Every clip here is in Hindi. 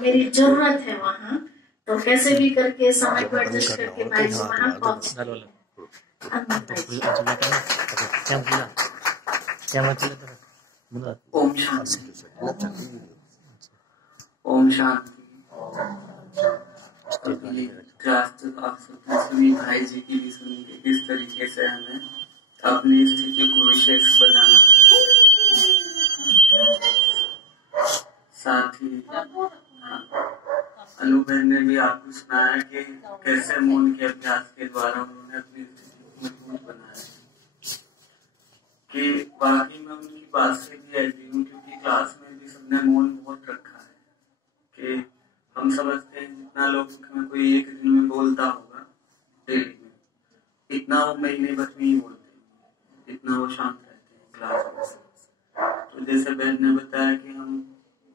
मेरी जरूरत है वहाँ, तो कैसे भी करके समय को एडजस्ट करके मैं वहाँ पहुँच। ओम शांति। ओम शांति। अभी क्लास आप सबने सुनी, भाई जी की भी सुनी कि किस तरीके से हमें अपनी स्थिति को विशेष बनाना है। साथ ही अनुभव ने भी आपको सुनाया कि कैसे मौन के अभ्यास के द्वारा उन्होंने अपनी स्थिति को मजबूत बनाया। कि वाकई में उनकी बात से भी ऐसी हूँ, क्योंकि क्लास में भी सबने मौन बहुत रखा है। कि हम समझते हैं जितना लोग में कोई एक दिन में बोलता होगा डेली में, इतना वो महीने भर में ही बोलते, इतना वो शांत रहते हैं क्लास में। तो जैसे बहन ने बताया कि हम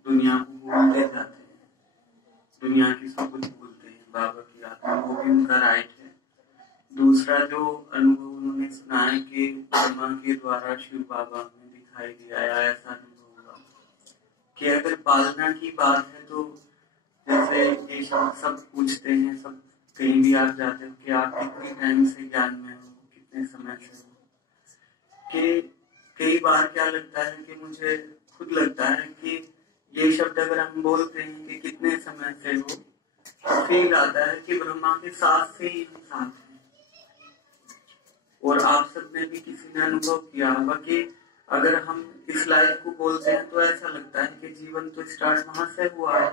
दुनिया को भूलते जाते हैं, दुनिया की सब कुछ भूलते हैं, बाबा की आत्मा, वो भी उनका राइट है। दूसरा जो अनुभव उन्होंने सुना है कि ब्रह्मा के द्वारा शिव बाबा में दिखाई दिया, ऐसा अनुभव हुआ कि अगर पालना की बात है तो जैसे ये सब पूछते हैं, सब कहीं भी आप जाते हो कि आप कितने टाइम से ज्ञान में हो, कितने समय से हो। कि कई बार क्या लगता है कि मुझे खुद लगता है कि ये शब्द अगर हम बोलते हैं कि कितने समय से हो, तो फील आता है कि ब्रह्मा के साथ से ही हम साथ हैं। और आप सब ने भी किसी ने अनुभव किया होगा कि अगर हम इस लाइफ को बोलते हैं तो ऐसा लगता है कि जीवन तो स्टार्ट वहां से हुआ है,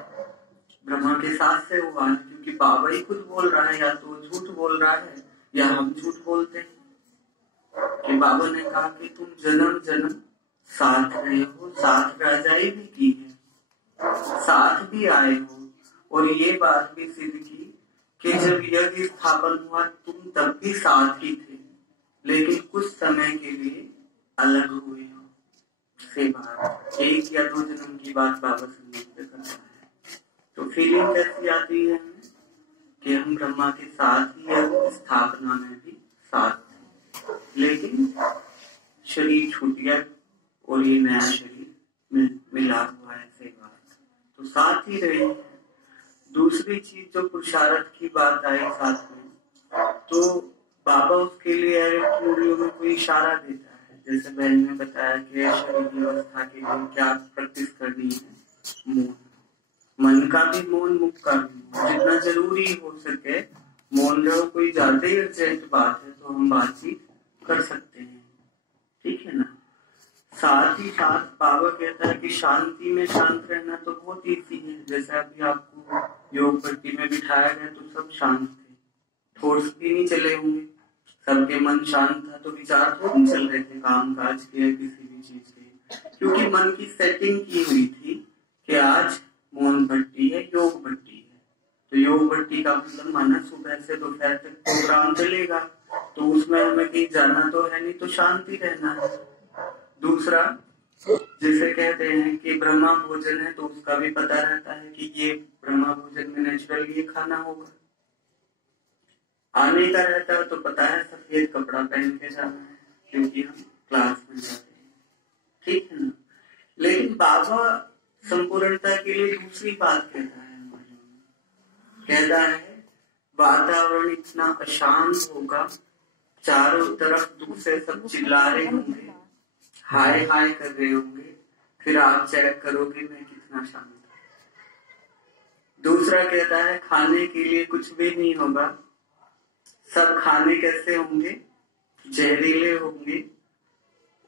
ब्रह्मा के साथ से हुआ है, क्योंकि बाबा ही खुद बोल रहा है, या तो झूठ बोल रहा है या हम झूठ बोलते हैं। कि बाबा ने कहा कि तुम जन्म जन्म साथ रहे हो, साथ राजाई भी की है, साथ भी आए हो, और ये बात भी सिद्ध की कि जब यज्ञ स्थापन हुआ तुम तब भी साथ ही थे, लेकिन कुछ समय के लिए अलग हुए हो। से बात एक या दो जन्म की बात बाबा संगीत पे करता है। तो फीलिंग कैसी आती है हमें कि हम ब्रह्मा के साथ ही है, स्थापना में भी साथ थे, लेकिन शरीर छूट गया और ये नया शरीर मिला हुआ है। से बात तो साथ ही रहे हैं। दूसरी चीज जो पुरुषार्थ की बात आई साथ में, तो बाबा उसके लिए उंगलियों में कोई इशारा देता है। जैसे बहन ने बताया कि शरीर की व्यवस्था के लिए क्या प्रैक्टिस करनी है, मौन, मन का भी मौन, मुख का भी मौन, जितना जरूरी हो सके मौन रहो। कोई ज्यादा ही अर्जेंट बात है तो हम बातचीत कर सकते हैं, ठीक है ना। साथ ही साथ बाबा कहता है कि शांति में शांत रहना तो बहुत ईजी है। जैसे अभी आपको योग भट्टी में बिठाया गया तो सब शांत थे, थॉट्स भी नहीं चले होंगे, सबके मन शांत था, तो विचार तो नहीं चल रहे थे काम काज के, किसी भी चीज के, क्योंकि मन की सेटिंग की हुई थी कि आज मौन भट्टी है, योग भट्टी है। तो योग भट्टी का मतलब माना सुबह से दोपहर तक प्रोग्राम चलेगा, तो उसमें हमें कहीं जाना तो है नहीं, तो शांति रहना है। दूसरा जिसे कहते हैं कि ब्रह्मा भोजन है, तो उसका भी पता रहता है कि ये ब्रह्मा भोजन में नेचुरल ये खाना होगा। आने का रहता है तो पता है सफेद कपड़ा पहन के जाना है, क्योंकि हम क्लास में जाते हैं, ठीक है ना। लेकिन बाबा संपूर्णता के लिए दूसरी बात कहता है, कहता है वातावरण इतना अशांत होगा, चारों तरफ दुख से सब चिल्ला रहे होंगे, हाय हाय कर रहे होंगे, फिर आप चेक करोगे मैं कितना शांत हूं। दूसरा कहता है खाने के लिए कुछ भी नहीं होगा, सब खाने कैसे होंगे, जहरीले होंगे,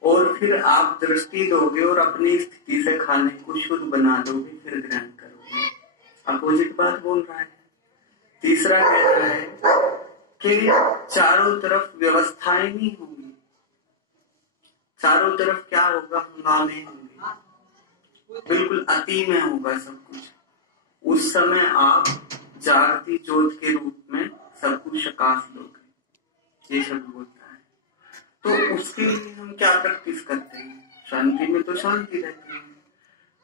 और फिर आप दृष्टि दोगे और अपनी स्थिति से खाने को शुद्ध बना दोगे, फिर ग्रहण करोगे। अपोजिट बात बोल रहा है। तीसरा कह रहा है कि चारों तरफ व्यवस्थाएं नहीं होंगी, चारों तरफ क्या होगा, हंगामे होंगे, बिल्कुल अति में होगा सब कुछ। उस समय आप जागती ज्योत के रूप में सब कुछ प्रकाश लोगे, ये शब्द बोलता है। तो उसके लिए हम क्या प्रैक्टिस करते हैं, शांति में तो शांति रहती है।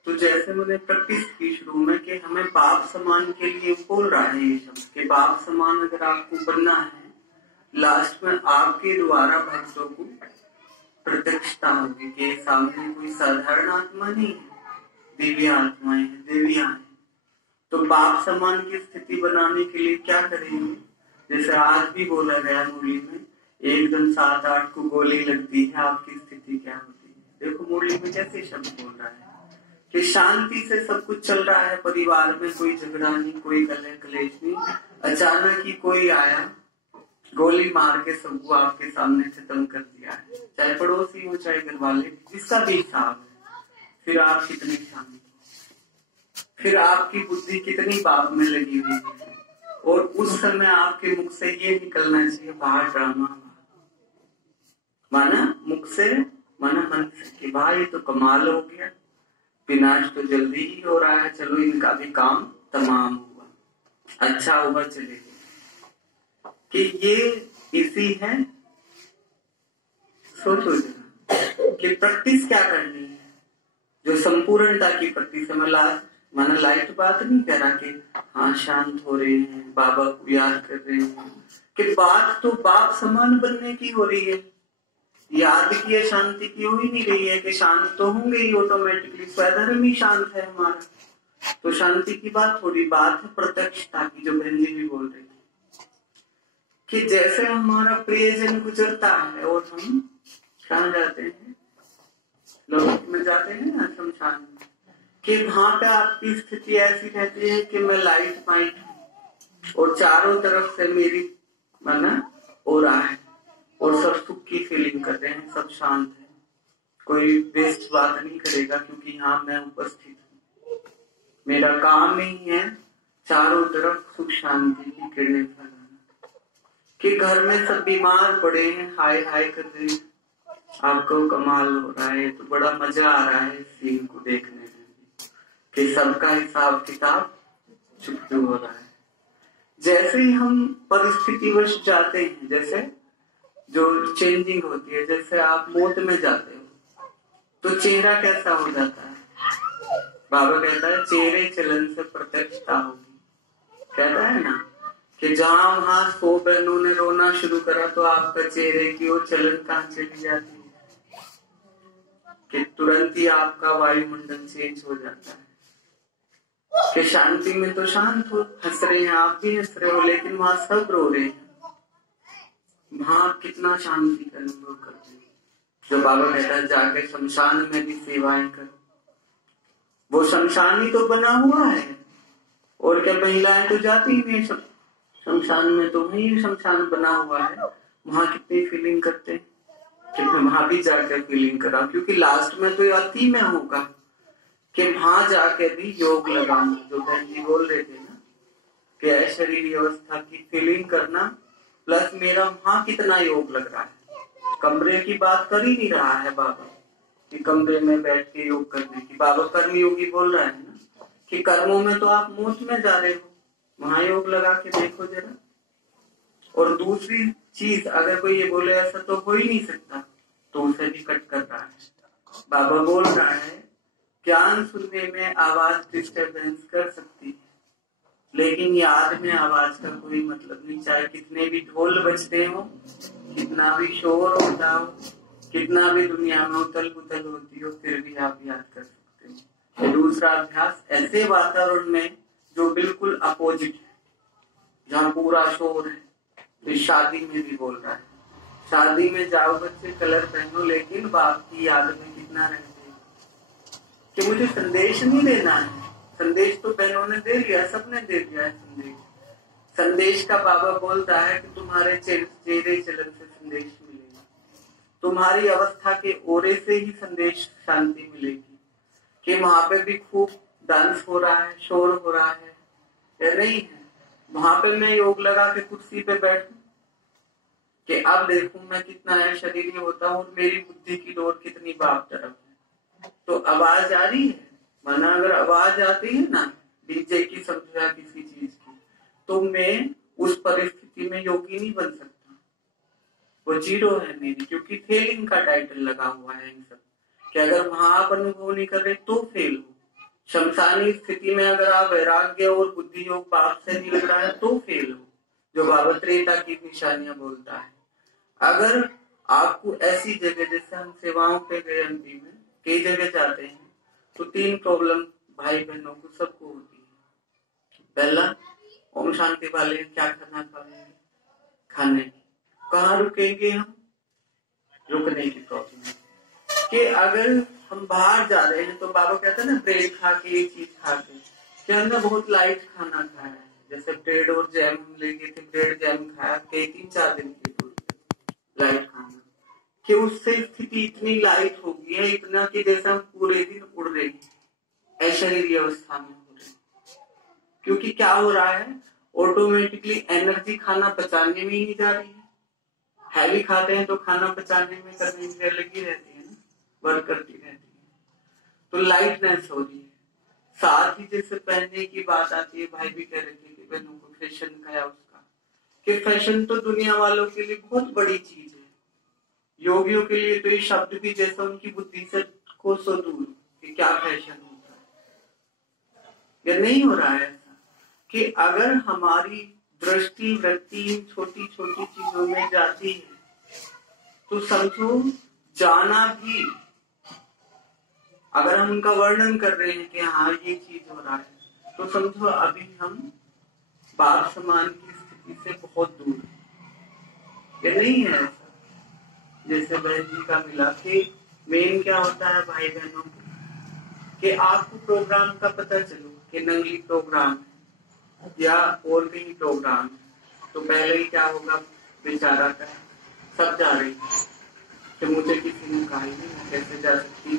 तो जैसे मैंने प्रैक्टिस की शुरू में कि हमें बाप समान के लिए बोल रहा है ये शब्द, कि बाप समान अगर आपको बनना है, लास्ट में आपके द्वारा भक्तों को प्रत्यक्षता होगी कि सामने कोई साधारण आत्मा नहीं है, दिव्य आत्माएं हैं, देवियां हैं। तो बाप समान की स्थिति बनाने के लिए क्या करेंगे? जैसे आज भी बोला गया मुरली में, एकदम 7-8 को गोली लगती है, आपकी स्थिति क्या होती है? देखो मुरली में कैसे शब्द बोल रहा है कि शांति से सब कुछ चल रहा है, परिवार में कोई झगड़ा नहीं, कोई कलह कलेश नहीं, अचानक ही कोई आया, गोली मार के सबको आपके सामने खत्म कर दिया है, चाहे पड़ोसी हो चाहे घर वाले, जिसका भी हिसाब है। फिर आप कितनी शांति, फिर आपकी बुद्धि कितनी बाप में लगी हुई है, और उस समय आपके मुख से ये निकलना चाहिए, बाहर ड्रामा माना मुख से, माना मन से, कि भाई ये तो कमाल हो गया, विनाश तो जल्दी ही हो रहा है, चलो इनका भी काम तमाम हुआ, अच्छा हुआ चले कि ये इसी है। सोचो जरा कि प्रैक्टिस क्या करनी है, जो संपूर्णता की प्रैक्टिस है। माना लाइट बात नहीं कह रहा कि हाँ शांत हो रहे हैं, बाबा को याद कर रहे हैं, कि बात तो बाप समान बनने की हो रही है, याद की है, शांति की हो ही नहीं रही है कि शांत तो होंगे ही ऑटोमेटिकली, स्वधर्म ही शांत है हमारा, तो शांति की बात थोड़ी, बात है प्रत्यक्षता की, जो बहन जी भी बोल रही थी कि जैसे हमारा प्रियजन गुजरता है और हम कहाँ जाते हैं, लोग में जाते हैं ना शमशान में, कि वहां पे आपकी स्थिति ऐसी रहती है कि मैं लाइट माइट और चारों तरफ से मेरी माना हो रहा है और सब सुख की फीलिंग कर रहे हैं, सब शांत है, कोई वेस्ट बात नहीं करेगा, क्योंकि यहाँ मैं उपस्थित हूँ, मेरा काम ही है चारों तरफ सुख शांति की किरणें फैलाना। कि घर में सब बीमार पड़े हैं, हाय हाय कर रहे हैं, आपको कमाल हो रहा है, तो बड़ा मजा आ रहा है सीन को देखने में कि सबका हिसाब किताब चुप हो रहा है। जैसे ही हम परिस्थितिवश जाते हैं, जैसे जो चेंजिंग होती है, जैसे आप मौत में जाते हो तो चेहरा कैसा हो जाता है? बाबा कहता है चेहरे चलन से प्रत्यक्षता होगी, कहता है ना कि जहां वहां 100 बहनों ने रोना शुरू करा तो आपका चेहरे की ओर चलन कहाँ चली जाती है कि तुरंत ही आपका वायुमंडल चेंज हो जाता है। कि शांति में तो शांत हो, हंस रहे हैं, आप भी हंस रहे हो, लेकिन वहां सब रो रहे हैं, वहां आप कितना शांति का अनुभव करते हैं। जो बाबा कहता है जाके शमशान में भी सेवाएं कर, वो शमशान ही तो बना हुआ है, और क्या महिलाएं तो जाती ही नहीं शमशान में, तो वही शमशान बना हुआ है, वहां कितनी फीलिंग करते हैं कि वहां भी जाकर फीलिंग करा, क्योंकि लास्ट में तो अति में होगा कि वहां जाके भी योग लगाऊंगा, जो बहन जी बोल रहे थे ना कि शरीर अवस्था की फीलिंग करना, प्लस मेरा वहां कितना योग लग रहा है। कमरे की बात कर ही नहीं रहा है बाबा कि कमरे में बैठ के योग करने की, बाबा कर्म योगी बोल रहा है ना कि कर्मों में तो आप मौत में जा रहे हो, वहां योग लगा के देखो जरा। और दूसरी चीज, अगर कोई ये बोले ऐसा तो हो ही नहीं सकता, तो उसे भी कट कर रहा है। बाबा बोल रहा है ज्ञान सुनने में आवाज डिस्टर्बेंस कर सकती है, लेकिन याद में आवाज का कोई मतलब नहीं, चाहे कितने भी ढोल बजते हो, कितना भी शोर होता हो, कितना भी दुनिया में उथल पुथल होती हो, फिर भी आप याद कर सकते हो। दूसरा अभ्यास ऐसे वातावरण में जो बिल्कुल अपोजिट है, जहाँ पूरा शोर है, तो शादी में भी बोल रहा है, शादी में जाओ बच्चे कलर पहनो, लेकिन बाप की याद में कितना रहते कि मुझे संदेश नहीं देना है। संदेश तो बहनों ने दे दिया, सबने दे दिया है संदेश। संदेश का बाबा बोलता है कि तुम्हारे चेहरे चलन से संदेश मिलेगा, तुम्हारी अवस्था के ओरे से ही संदेश शांति मिलेगी, कि वहां पे भी खूब डांस हो रहा है, शोर हो रहा है या नहीं है, वहां पे मैं योग लगा के कुर्सी पे बैठूं कि अब देखूं मैं कितना है शरीर होता हूँ, मेरी बुद्धि की डोर कितनी बाप तरफ है, तो आवाज आ रही है। माना अगर आवाज आती है ना डीजे की, समझा किसी चीज की, तो मैं उस परिस्थिति में योगी नहीं बन सकता, वो जीरो है मेरी, क्योंकि फेलिंग का टाइटल लगा हुआ है इन सब कि अगर वहां आप अनुभव नहीं कर रहे तो फेल हो। शमशानी स्थिति में अगर आप वैराग्य और बुद्धि योग बाप से नहीं लग रहा है तो फेल हो, जो बाबा त्रेता की निशानियां बोलता है। अगर आपको ऐसी जगह, जैसे हम सेवाओं पे गए एमपी में, कई जगह जाते हैं तो 3 प्रॉब्लम भाई बहनों को सबको होती है शांति वाले हैं, क्या खाना खाएंगे, खाने की। कहाँ रुकेंगे हम? रुकने की प्रॉब्लम है कि अगर हम बाहर जा रहे हैं तो बाबा कहते हैं ना, ब्रेड खा के, ये चीज खा के, कि हमने बहुत लाइट खाना खाया है। जैसे ब्रेड और जैम हम ले गए थे, ब्रेड जैम खाया के 3-4 दिन की लाइट खाना, कि उससे स्थिति इतनी लाइट हो गई है, इतना कि जैसे हम पूरे दिन उड़ रहे हैं, अशरीरी अवस्था में हो रहे। क्योंकि क्या हो रहा है, ऑटोमेटिकली एनर्जी खाना पचाने में ही जा रही है। हैवी खाते हैं तो खाना पचाने में करने में लगी रहती है ना, वर्क करती रहती है, तो लाइटनेस हो रही है। साथ ही जैसे पहनने की बात आती है, भाई भी कह रहे थे कि बहनों को फैशन खाया उसका, कि फैशन तो दुनिया वालों के लिए बहुत बड़ी चीज है। योगियों के लिए तो ये शब्द भी जैसा उनकी बुद्धि से कोसों दूर, कि क्या फैशन होता है। या नहीं हो रहा है ऐसा कि अगर हमारी दृष्टि वृत्ति छोटी छोटी चीजों में जाती है तो समझो जाना भी, अगर हम उनका वर्णन कर रहे हैं कि हाँ ये चीज हो रहा है, तो समझो अभी हम बाप समान की स्थिति से बहुत दूर है। ये नहीं है ऐसा जैसे बहन जी का मिला कि मेन क्या होता है भाई बहनों कि आपको प्रोग्राम का पता चलो कि नंगली प्रोग्राम है या और कहीं प्रोग्राम है, तो पहले ही क्या होगा, बेचारा का सब जा रही है कि मुझे किसी ने कहा ही नहीं, मैं कैसे जा सकती।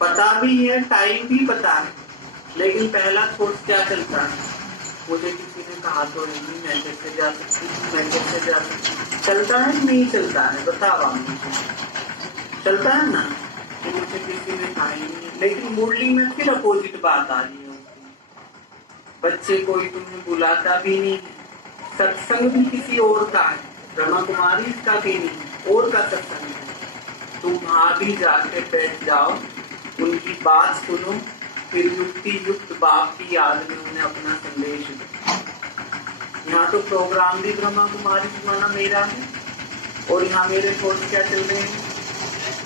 पता भी है, टाइम भी पता है, लेकिन पहला थॉट क्या चलता है, मुझे किसी ने कहा तो नहीं, मैं कैसे जा सकती, मैं कैसे जा सकती। चलता है नहीं चलता है, बताओ आप मुझे, चलता है ना कि मुझे किसी ने कहा ही नहीं। लेकिन मुरली में फिर अपोजिट बात आ रही है, बच्चे कोई तुम्हें बुलाता भी नहीं है, सत्संग भी किसी और का है, ब्रह्मा कुमारी इसका भी नहीं, और का सत्संग है। तुम वहां भी जाके बैठ जाओ, उनकी बात सुनो, फिर युक्ति युक्त बाप की याद में उन्हें अपना संदेश दो। यहाँ तो प्रोग्राम भी ब्रह्मा कुमारी माना मेरा है, और यहाँ मेरे थॉट क्या चल रहे हैं,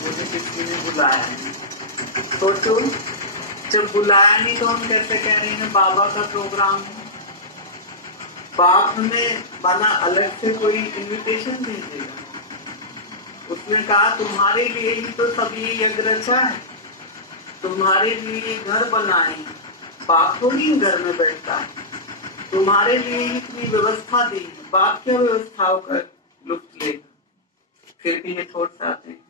मुझे किसी ने बुलाया है। सोचो, जब बुलाया नहीं तो हम कैसे कह रहे हैं बाबा का प्रोग्राम है। बाप हमें माना अलग से कोई इन्विटेशन भेजेगा, उसने कहा तुम्हारे लिए ही तो सब ये यज्ञ रचा है, तुम्हारे लिए घर बनाए। बाप थोड़ी घर में बैठता है, तुम्हारे लिए इतनी व्यवस्था दी, बाप क्या व्यवस्थाओं का लुत्फ लेगा। फिर भी ये थॉट्स आते हैं,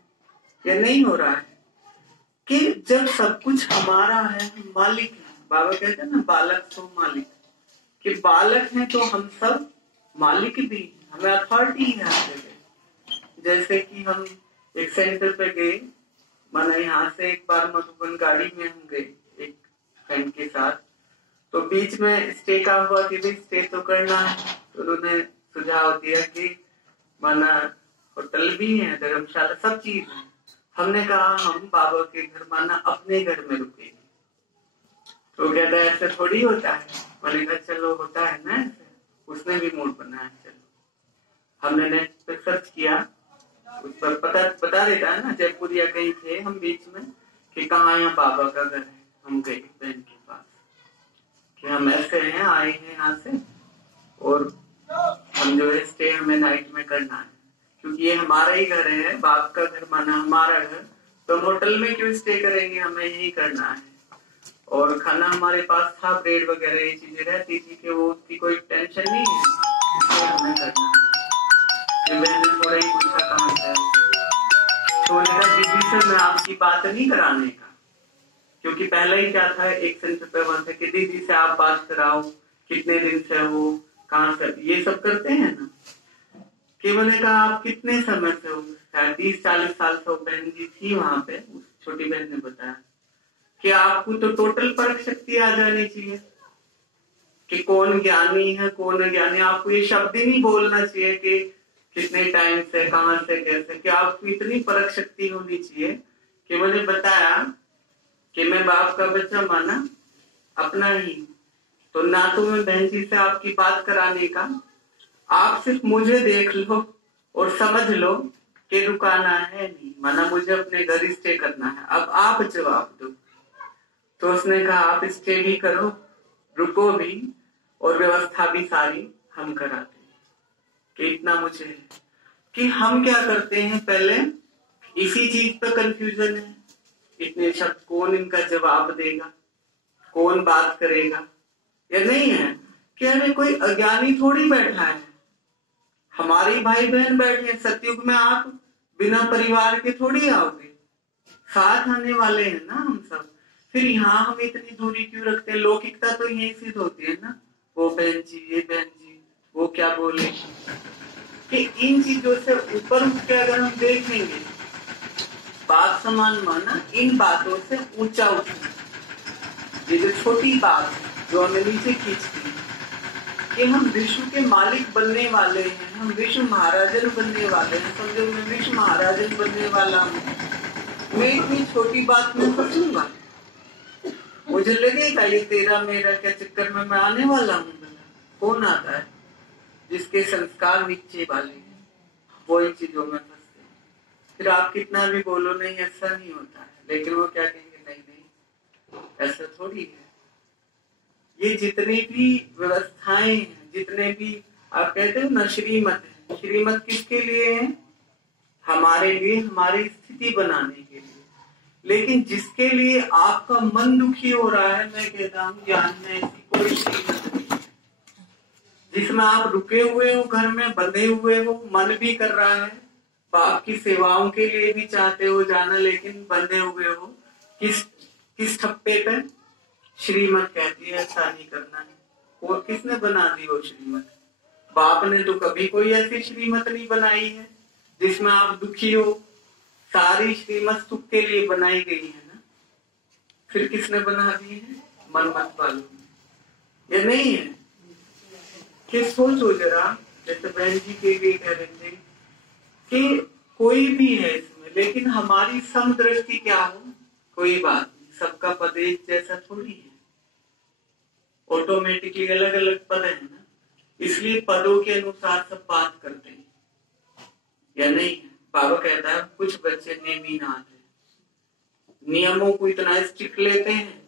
ये नहीं हो रहा है कि जब सब कुछ हमारा है, मालिक है। बाबा कहते हैं ना, बालक तो मालिक, कि बालक है तो हम सब मालिक भी, हमें अथॉरिटी है यहाँ पे। जैसे कि हम एक सेंटर पे गए, माना यहाँ से एक बार मधुबन गाड़ी में हम गए एक फ्रेंड के साथ, तो बीच में स्टे का हुआ कि भी स्टे तो करना है, तो उन्होंने सुझाव दिया कि माना होटल भी है, धर्मशाला, सब चीज है। हमने कहा हम बाबा के घर माना अपने घर में रुकेंगे, तो कहता है ऐसे थोड़ी होता है। मैंने कहा चलो होता है ना ऐसे, उसने भी मूड बनाया। चलो हमने नेट पे सर्च किया, उस पर बता देता है ना, जयपुर या कहीं थे हम बीच में कि कहाँ यहाँ बाबा का घर है। हम गए बहन के पास कि हम ऐसे हैं, आए हैं यहाँ से, और हम जो है स्टे हमें नाइट में करना है, क्योंकि ये हमारा ही घर है, बाप का घर माना हमारा घर, तो होटल में क्यों स्टे करेंगे, हमें यही करना है। और खाना हमारे पास था, ब्रेड वगैरह ये चीजें रहती थी कि वो उसकी कोई टेंशन नहीं है, इसलिए हमें करना है। मैंने थोड़ा ही पूछा कहाँ है, तो दीदी से मैं आपकी बात नहीं कराने का, क्योंकि पहले ही क्या था, एक सेंटर पे वहां से कि दीदी से आप बात कराओ, कितने दिन से हो, कहाँ से, ये सब करते हैं ना। कि मैंने कहा आप कितने समय से हो, 30-40 साल से बहन जी थी वहां पे, छोटी बहन ने बताया कि आपको तो टोटल परख शक्ति आ जानी चाहिए कि कौन ज्ञानी है कौन अज्ञानी। आपको ये शब्द ही नहीं बोलना चाहिए कि कितने टाइम से, कहां से, कैसे, कि आपको इतनी परख शक्ति होनी चाहिए कि मैंने बताया कि मैं बाप का बच्चा माना अपना ही, तो ना तो मैं बहन जी से आपकी बात कराने का, आप सिर्फ मुझे देख लो और समझ लो कि रुकाना है नहीं, माना मुझे अपने घर ही स्टे करना है। अब आप जवाब दो। तो उसने कहा आप स्टे भी करो, रुको भी, और व्यवस्था भी सारी हम कराते हैं। कि इतना मुझे है कि हम क्या करते हैं, पहले इसी चीज पर कंफ्यूजन है, इतने शब्द कौन इनका जवाब देगा, कौन बात करेगा, या नहीं है कि अरे कोई अज्ञानी थोड़ी बैठा है, हमारे भाई बहन बैठे हैं। सतयुग में आप बिना परिवार के थोड़ी आओगे, साथ आने वाले हैं ना हम सब। फिर यहाँ हम इतनी दूरी क्यों रखते हैं? लौकिकता तो यही सिद्ध होती है ना, वो बहन जी, ये बहन जी, वो क्या बोले, कि इन चीजों से ऊपर उठ के अगर हम देखेंगे, बात समान माना, इन बातों से ऊंचा उठना, ये जो छोटी बात जो हमें नीचे खींचती है कि हम विश्व के मालिक बनने वाले हैं, हम विश्व महाराजन बनने वाले हैं। समझो मैं विश्व महाराजन बनने वाला हूँ, मैं इतनी छोटी बात में फंसूंगा, मुझे लगेगा ये तेरा मेरा क्या चक्कर में मैं आने वाला हूँ। कौन आता है? जिसके संस्कार नीचे वाले हैं, वो इन चीजों में फंसते हैं। फिर आप कितना भी बोलो नहीं ऐसा नहीं होता है, लेकिन वो क्या कहेंगे, नहीं नहीं ऐसा थोड़ी है। ये जितनी भी व्यवस्थाएं हैं, जितने भी आप कहते हो ना श्रीमत है, श्रीमत किसके लिए है? हमारे लिए, हमारी स्थिति बनाने के लिए। लेकिन जिसके लिए आपका मन दुखी हो रहा है, मैं कहता हूँ ज्ञान में ऐसी कोई श्रीमत नहीं, जिसमें आप रुके हुए हो, घर में बंधे हुए हो, मन भी कर रहा है, बाप की सेवाओं के लिए भी चाहते हो जाना, लेकिन बंधे हुए हो किस ठप्पे पे? श्रीमत कहती है ऐसा नहीं करना है। और किसने बना दी वो श्रीमत? बाप ने तो कभी कोई ऐसी श्रीमत नहीं बनाई है जिसमें आप दुखी हो। सारी श्रीमत सुख के लिए बनाई गई है ना। फिर किसने बना दी है? मनमत वालों ने। ये नहीं है कि सोचो जरा, जैसे बहन जी के लिए कह रहे थे कि कोई भी है इसमें, लेकिन हमारी समदृष्टि क्या हो, कोई बात नहीं, सबका पद एक जैसा थोड़ी है, ऑटोमेटिकली अलग अलग पद है ना, इसलिए पदों के अनुसार सब बात करते हैं, या नहीं है? बाबा कहता है कुछ बच्चे नेमीनाथ है, नियमों को इतना स्ट्रिक्ट लेते हैं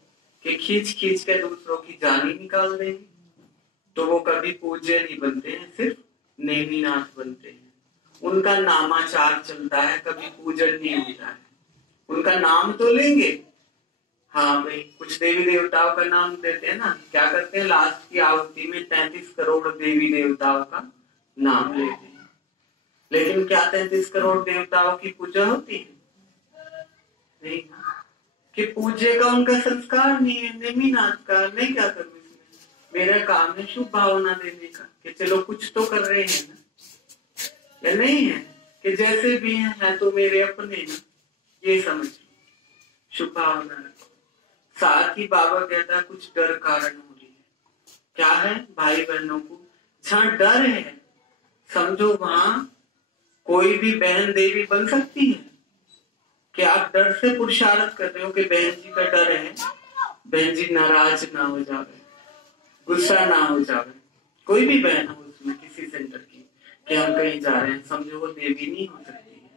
कि खींच खींच के दूसरों की जान ही निकाल देंगे, तो वो कभी पूज्य नहीं बनते हैं, सिर्फ नेमीनाथ बनते हैं। उनका नामाचार चलता है, कभी पूजन नहीं होता है। उनका नाम तो लेंगे, हाँ भाई, कुछ देवी देवताओं का नाम देते हैं ना, क्या करते हैं लास्ट की आहुति में 33 करोड़ देवी देवताओं का नाम लेते हैं, लेकिन क्या 33 करोड़ देवताओं की पूजा होती है? नहीं, कि पूज्य का उनका संस्कार नहीं है, नेमीनाथ का। मैं क्या करूं इसमें? मेरा काम है शुभ भावना देने का, कि चलो कुछ तो कर रहे हैं ना, या नहीं है? कि जैसे भी हैं तो मेरे अपने ना, ये समझ शुभ भावना रखो। साथ ही बाबा कहता है कुछ डर कारण हो रही है। क्या है? भाई बहनों को जहां डर है, समझो वहां कोई भी बहन देवी बन सकती है। कि आप डर से पुरुषार्थ कर रहे हो कि बहन जी का डर है, बहन जी नाराज ना हो जावे, गुस्सा ना हो जावे, कोई भी बहन हो उसमें किसी सेंटर की, कि हम कहीं जा रहे हैं, समझो वो देवी नहीं हो सकती है।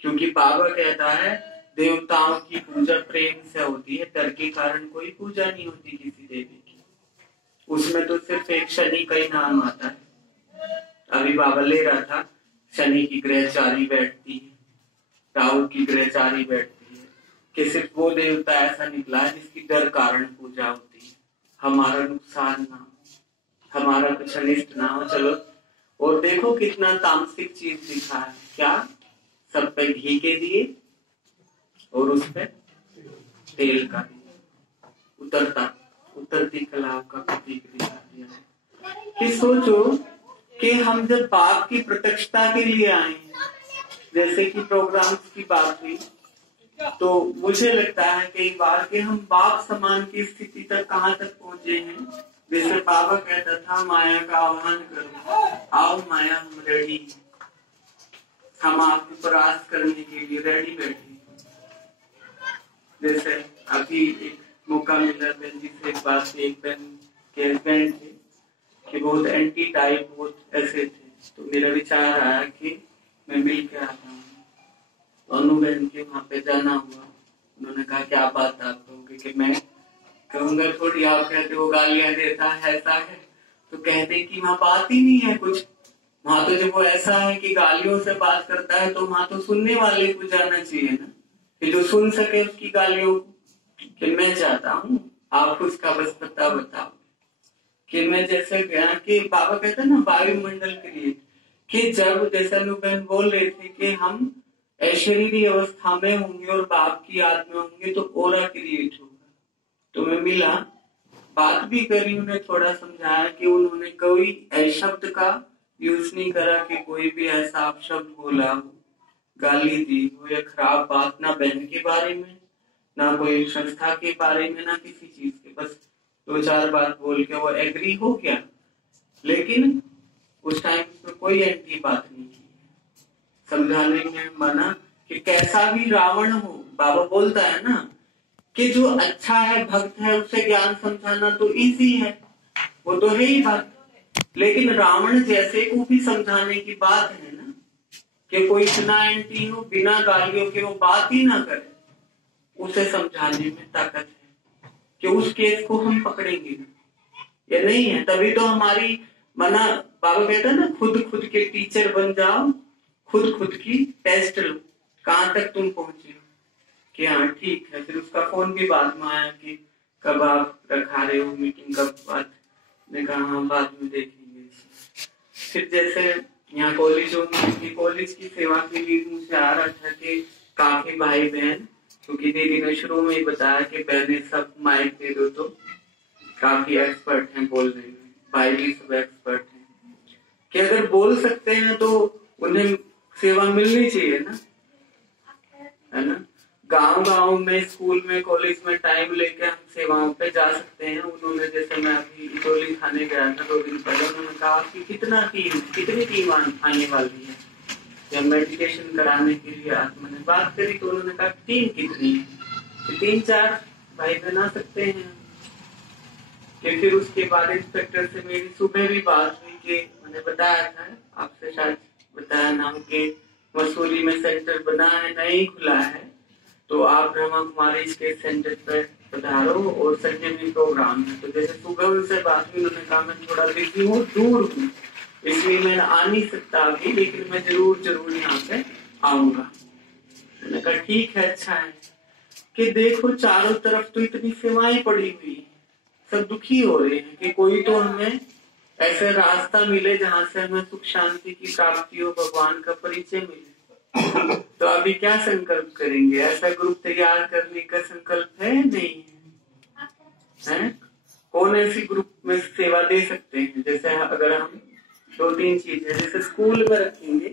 क्योंकि बाबा कहता है देवताओं की पूजा प्रेम से होती है, डर के कारण कोई पूजा नहीं होती किसी देवी की। उसमें तो सिर्फ एक शनि का ही नाम आता है। अभी बाबा ले रहा था, शनि की ग्रहचारी बैठती है, राहु की ग्रहचारी बैठती है, कि सिर्फ वो देवता ऐसा निकला है जिसकी डर कारण पूजा होती है। हमारा नुकसान ना हो, हमारा कुछ अनिष्ट ना हो। चलो, और देखो कितना तामसिक चीज दिखा है, क्या सब पे घी के दिए और उस पे तेल का उतरती कला का प्रतीक दिखा दिया है। कि सोचो कि हम जब बाप की प्रत्यक्षता के लिए आए हैं, जैसे कि प्रोग्राम्स की बात हुई, तो मुझे लगता है कई बार कि हम बाप समान की स्थिति तक कहाँ तक पहुंचे हैं। जैसे बाबा कहता था माया का आह्वान करो, आओ माया हम रेडी, हम आपको परास्त करने के लिए रेडी बैठे। जैसे अभी एक मौका मिला बहन जी से एक बात, एक बहन के हस्बैंड थे कि बहुत एंटी टाइप, बहुत ऐसे थे, तो मेरा विचार आया कि मैं मिल के आता हूँ। अनु बहन के वहां पे जाना हुआ, उन्होंने कहा क्या बात आप कहोगे कि मैं कहूंगा थोड़ी, आप कहते हो गालियां देता है ऐसा है, तो कहते कि वहां बात ही नहीं है कुछ। वहां तो जब वो ऐसा है कि गालियों से बात करता है तो वहां तो सुनने वाले को जाना चाहिए ना, कि जो सुन सके उसकी गालियों को। कि मैं चाहता हूँ आप उसका बस पता बताओ कि मैं जैसे गया कि बाबा कहते हैं ना वायुमंडल क्रिएट, कि जब जैसा लोग बहन बोल रहे थे कि हम ऐश्वर्य अवस्था में होंगे और बाप की याद में होंगे तो ओरा क्रिएट होगा। तो मैं मिला, बात भी करी, उन्हें थोड़ा समझाया कि उन्होंने कोई शब्द का यूज नहीं करा कि कोई भी ऐसा आप शब्द बोला हो, गाली दी हो या खराब बात, ना बहन के बारे में, ना कोई संस्था के बारे में, ना किसी चीज के। बस 2-4 बात बोल के वो एग्री हो गया, लेकिन उस टाइम में कोई एंटी बात नहीं की। समझाने में मना कि कैसा भी रावण हो, बाबा बोलता है ना कि जो अच्छा है भक्त है उसे ज्ञान समझाना तो इजी है, वो तो है ही बात। लेकिन रावण जैसे को भी समझाने की बात है ना, कि कोई इतना एंटी हो बिना गालियों के वो बात ही ना करे, उसे समझाने में ताकत है कि उस केस को हम पकड़ेंगे। ये नहीं है तभी तो हमारी मना, बाबा कहता है ना खुद के टीचर बन जाओ, खुद की टेस्ट लो, कहां तक तुम पहुंचे हो कि हाँ ठीक है। फिर उसका फोन भी बाद में आया कि कब आप रखा रहे हो मीटिंग, कब बात, ने कहा हाँ बाद में देखेंगे। फिर जैसे यहाँ कॉलेज की सेवा के लिए मुझे आ रहा था कि काफी भाई बहन, क्योंकि दीदी ने शुरू में ही बताया कि बहने सब माइक दे दो, तो काफी एक्सपर्ट हैं बोलने में, भाई भी सब एक्सपर्ट हैं, कि अगर बोल सकते हैं तो उन्हें सेवा मिलनी चाहिए ना, है ना। गांव में, स्कूल में, कॉलेज में टाइम लेके हम सेवाओं पे जा सकते हैं। उन्होंने जैसे मैं अभी इटोली खाने गया था 2 दिन पहले, उन्होंने कहा कि कितनी टीम आने वाली है या मेडिटेशन कराने के लिए आज मैंने बात करी तो उन्होंने कहा टीम कितनी है, 3-4 भाई बना सकते हैं। कि फिर उसके बाद इंस्पेक्टर से मेरी सुबह भी बात हुई कि मैंने बताया था आपसे, शायद बताया नाम के मसूरी में सेंटर बना है, नहीं खुला है, तो आप ब्रह्मा कुमारी के सेंटर पर पधारो और संडे में प्रोग्राम है। तो जैसे सुबह उनसे बात हुई, उन्होंने कहा मैं थोड़ा बिजी हूँ, दूर हूँ, इसलिए मैं आ नहीं सकता अभी, लेकिन मैं जरूर यहाँ पे आऊंगा। मैंने कहा ठीक है, अच्छा है। कि देखो चारों तरफ तो इतनी सेवाएं पड़ी हुई है, सब दुखी हो रहे हैं कि कोई तो हमें ऐसा रास्ता मिले जहाँ से हमें सुख शांति की प्राप्ति हो, भगवान का परिचय मिले। तो अभी क्या संकल्प करेंगे? ऐसा ग्रुप तैयार करने का संकल्प है? नहीं है? कौन ऐसी ग्रुप में सेवा दे सकते हैं? जैसे अगर हम 2-3 चीजें जैसे स्कूल में रखेंगे